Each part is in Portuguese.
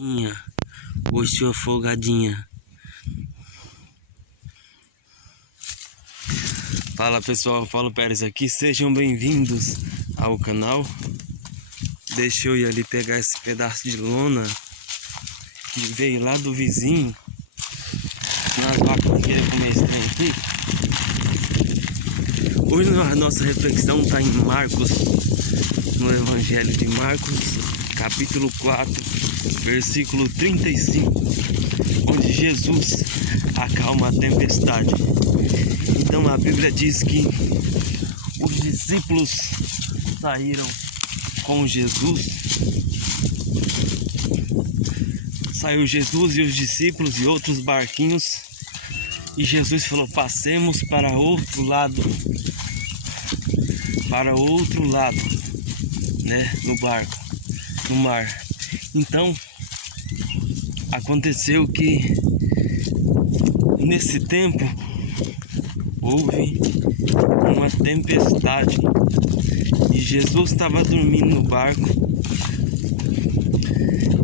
Oi, sua folgadinha. Fala pessoal, Paulo Pérez aqui, sejam bem-vindos ao canal. Deixa eu ir ali pegar esse pedaço de lona que veio lá do vizinho. Nas vacas não querem comer esse trem aqui. Hoje a nossa reflexão está em Marcos, no Evangelho de Marcos, capítulo 4, versículo 35, onde Jesus acalma a tempestade. Então a Bíblia diz que os discípulos saíram com Jesus. Saiu Jesus e os discípulos e outros barquinhos. E Jesus falou: passemos para outro lado. Para outro lado, né? No barco, no mar. Então aconteceu que nesse tempo houve uma tempestade e Jesus estava dormindo no barco.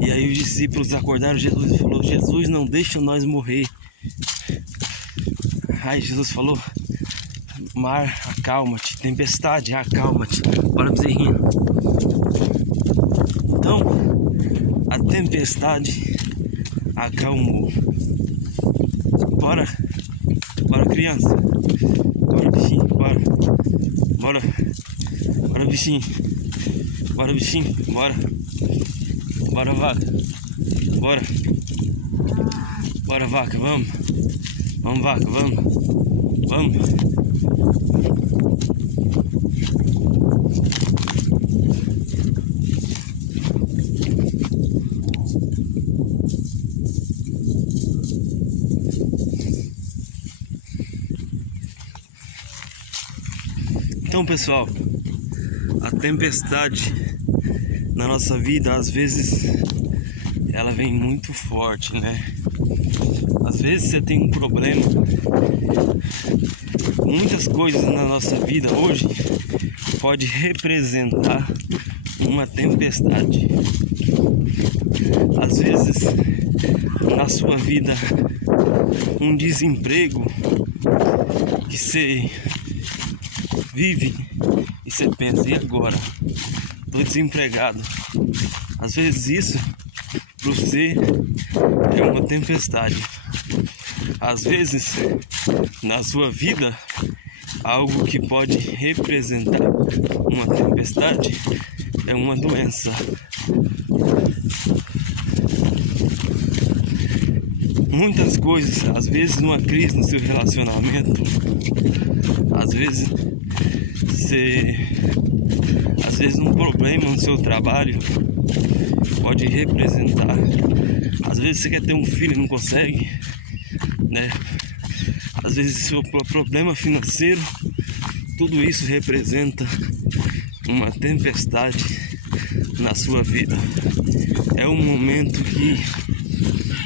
E aí os discípulos acordaram Jesus e falou: Jesus, não deixa nós morrer. Aí Jesus falou: mar, acalma-te, tempestade, acalma-te. Bora, bezerrinho. Então a tempestade acalmou. Bora, bora, criança. Bora, bichinho, bora. Bora, bora, bichinho. Bora, bichinho, bora. Bora, vaca. Bora. Bora, vaca, vamos. Vamos, vaca, vamos. Vamos. Então, pessoal, a tempestade na nossa vida, às vezes, ela vem muito forte, né? Às vezes você tem um problema. Muitas coisas na nossa vida hoje pode representar uma tempestade. Às vezes, na sua vida, um desemprego que você vive e você pensa: e agora? Estou desempregado. Às vezes isso para você é uma tempestade. Às vezes na sua vida, algo que pode representar uma tempestade é uma doença. Muitas coisas, às vezes uma crise no seu relacionamento, às vezes um problema no seu trabalho pode representar. Às vezes você quer ter um filho e não consegue, né? Às vezes seu problema financeiro, tudo isso representa uma tempestade na sua vida. É um momento que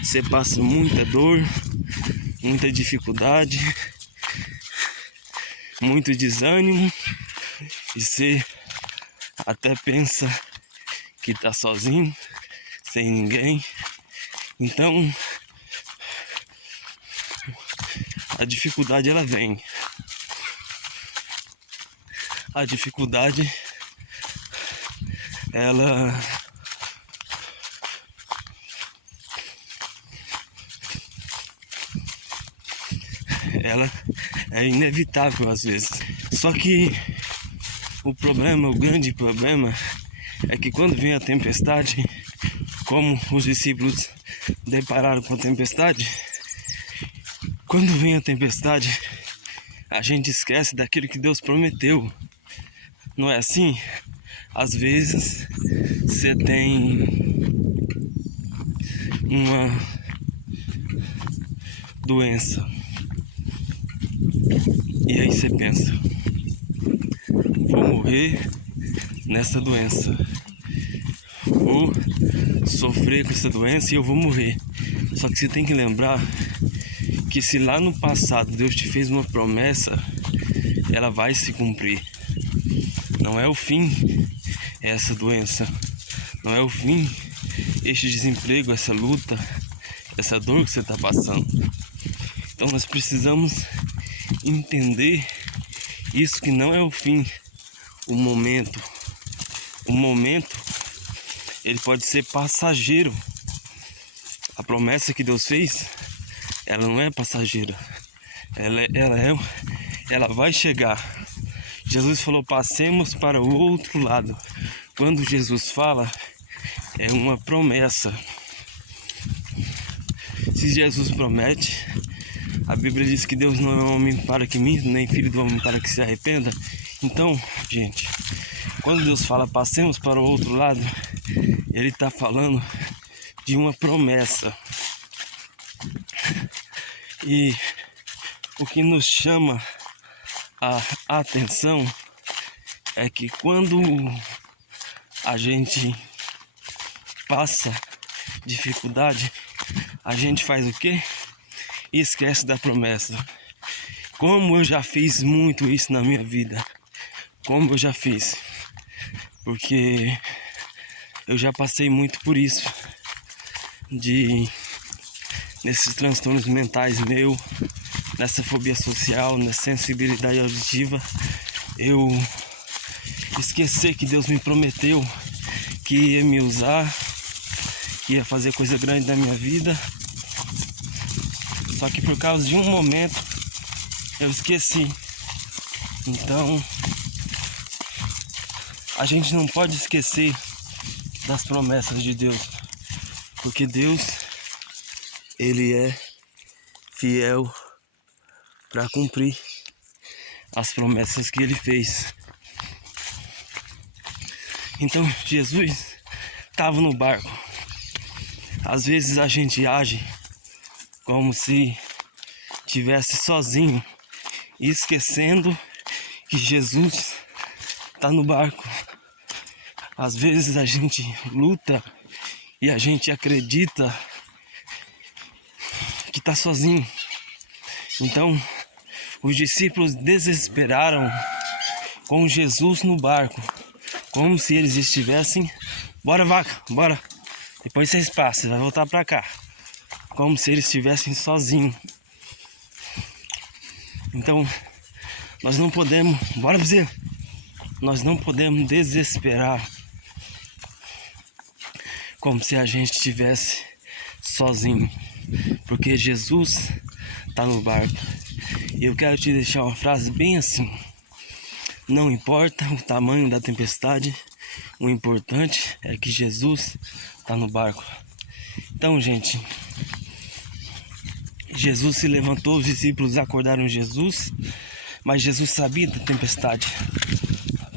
você passa muita dor, muita dificuldade, muito desânimo, e você até pensa que tá sozinho, sem ninguém. Então a dificuldade ela vem. A dificuldade ela é inevitável às vezes. Só que o grande problema é que quando vem a tempestade, como os discípulos depararam com a tempestade, quando vem a tempestade, a gente esquece daquilo que Deus prometeu. Não é assim? Às vezes você tem uma doença e aí você pensa: vou morrer nessa doença, vou sofrer com essa doença e eu vou morrer. Só que você tem que lembrar que se lá no passado Deus te fez uma promessa, ela vai se cumprir. Não é o fim essa doença, não é o fim este desemprego, essa luta, essa dor que você está passando. Então nós precisamos entender isso, que não é o fim, o momento. O momento, ele pode ser passageiro. A promessa que Deus fez, ela não é passageira. Ela vai chegar. Jesus falou, passemos para o outro lado. Quando Jesus fala, é uma promessa. Se Jesus promete, a Bíblia diz que Deus não é homem para que minta, nem filho do homem para que se arrependa. Então, gente, quando Deus fala passemos para o outro lado, Ele está falando de uma promessa. E o que nos chama a atenção é que quando a gente passa dificuldade, a gente faz o quê? Esquece da promessa. Como eu já fiz muito isso na minha vida. Como eu já fiz. Porque eu já passei muito por isso. Nesses transtornos mentais meu, nessa fobia social, nessa sensibilidade auditiva, eu esqueci que Deus me prometeu que ia me usar, que ia fazer coisa grande na minha vida. Só que por causa de um momento eu esqueci. Então a gente não pode esquecer das promessas de Deus, porque Deus, Ele é fiel para cumprir as promessas que Ele fez. Então Jesus estava no barco. Às vezes a gente age como se estivesse sozinho, esquecendo que Jesus está no barco. Às vezes a gente luta e a gente acredita que está sozinho. Então, os discípulos desesperaram com Jesus no barco, como se eles estivessem, bora vaca, bora, depois vocês passam, vai voltar para cá, como se eles estivessem sozinhos. Então, nós não podemos, bora dizer, nós não podemos desesperar como se a gente estivesse sozinho, porque Jesus está no barco. E eu quero te deixar uma frase bem assim: não importa o tamanho da tempestade, o importante é que Jesus está no barco. Então, gente, Jesus se levantou, os discípulos acordaram Jesus, mas Jesus sabia da tempestade,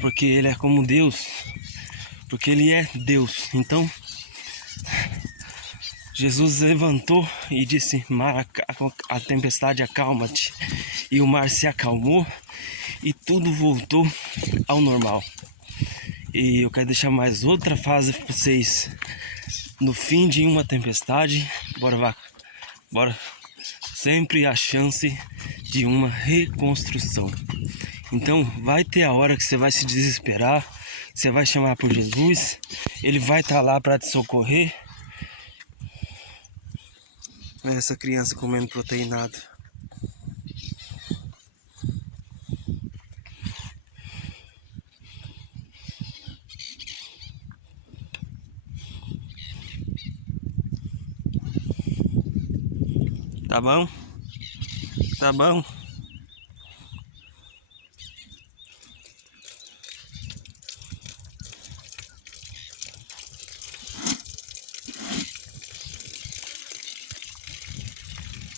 porque Ele é como Deus, porque Ele é Deus. Então, Jesus levantou e disse: mar, a tempestade, acalma-te. E o mar se acalmou e tudo voltou ao normal. E eu quero deixar mais outra frase para vocês. No fim de uma tempestade, bora vaca, bora, sempre há chance de uma reconstrução. Então vai ter a hora que você vai se desesperar, você vai chamar por Jesus, Ele vai estar lá para te socorrer. Essa criança comendo proteinado. Tá bom? Tá bom?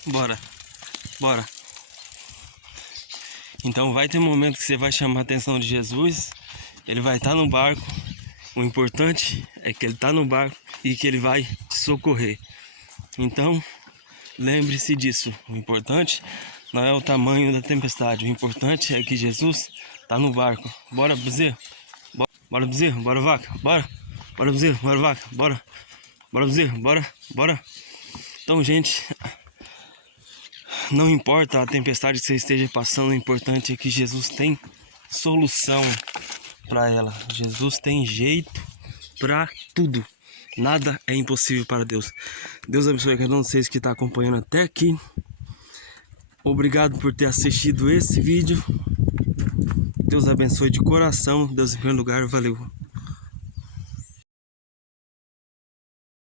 Bora, bora. Então vai ter um momento que você vai chamar a atenção de Jesus. Ele vai estar no barco. O importante é que Ele está no barco e que Ele vai te socorrer. Então, lembre-se disso. O importante não é o tamanho da tempestade. O importante é que Jesus está no barco. Bora, bezerro. Bora, bezerro. Bora, vaca. Bora. Bora, bezerro. Bora, vaca. Bora. Bora, bezerro. Bora. Bora. Então, gente, não importa a tempestade que você esteja passando, o importante é que Jesus tem solução para ela. Jesus tem jeito para tudo. Nada é impossível para Deus. Deus abençoe cada um de vocês que está acompanhando até aqui. Obrigado por ter assistido esse vídeo. Deus abençoe de coração. Deus em primeiro lugar. Valeu.